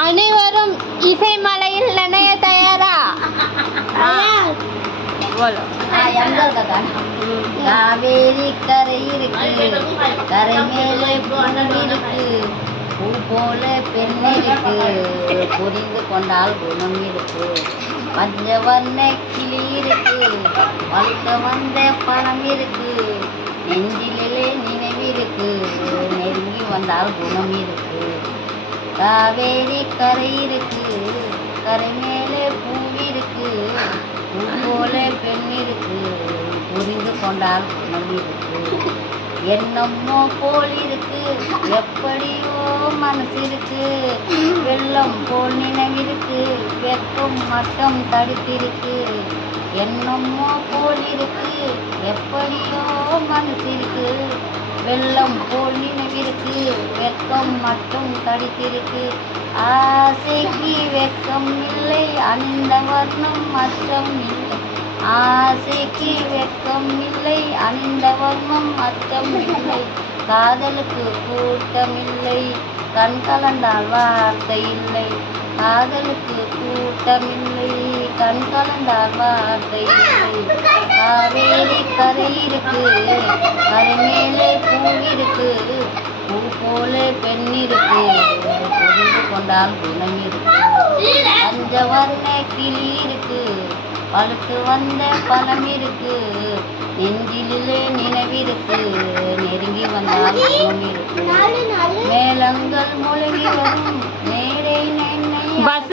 அனைவரும் இசை மலையில் நனைய தயாரா? காவேரி கரை இருக்கு, கரை மேலே இருக்கு, பூ போல பெண் இருக்கு, புரிந்து கொண்டால் குணம் இருக்கு. பஞ்சவர்ண கிளி இருக்கு, வளர்க்க வந்த பணம் இருக்கு, நெஞ்சிலே நினைவிருக்கு, நெருங்கி வந்தால் குணம் இருக்கு. காவேரி கரை இருக்கு, கரை மேலே பூவிருக்கு, பூ போல பெண் இருக்கு, புரிந்து கொண்டால் குணம் இருக்கு. என்னமோ போல் இருக்கு, எப்படியோ மனசு இருக்கு, வெள்ளம் போல் நினைவிருக்கு, வெப்பம் மட்டம் தடுத்திருக்கு. என்னமோ போல் இருக்கு, எப்படியோ மனசு இருக்கு, வெள்ளம் போல் நினைவிருக்கு, வெக்கம் மட்டும் தடுத்திருக்கு. ஆசைக்கு வெக்கம் இல்லை, அணிந்த வர்ணம் அச்சம் இல்லை. ஆசைக்கு வெக்கம் இல்லை, அணிந்த வர்ணம் அச்சம் இல்லை. காதலுக்கு கூட்டம் இல்லை, கண் கலந்தால் வார்த்தை இல்லை. காதலுக்கு கூட்டம் இல்லை, கண் கலந்தால் வார்த்தை இல்லை. காவேரி கரை இருக்கு, கரை மேலே பூவிருக்கு, பூ போல பெண் இருக்கு, புரிந்து கொண்டால் குணம் இருக்கு. பஞ்சவர்ண கிளி இருக்கு, பழுத்து வந்த பழம் இருக்கு, நெஞ்சிலே நினைவிருக்கு, நெருங்கி வந்தால் குணம் இருக்கு. மேளங்கள் முழங்கி வரும் மேடை நென்னை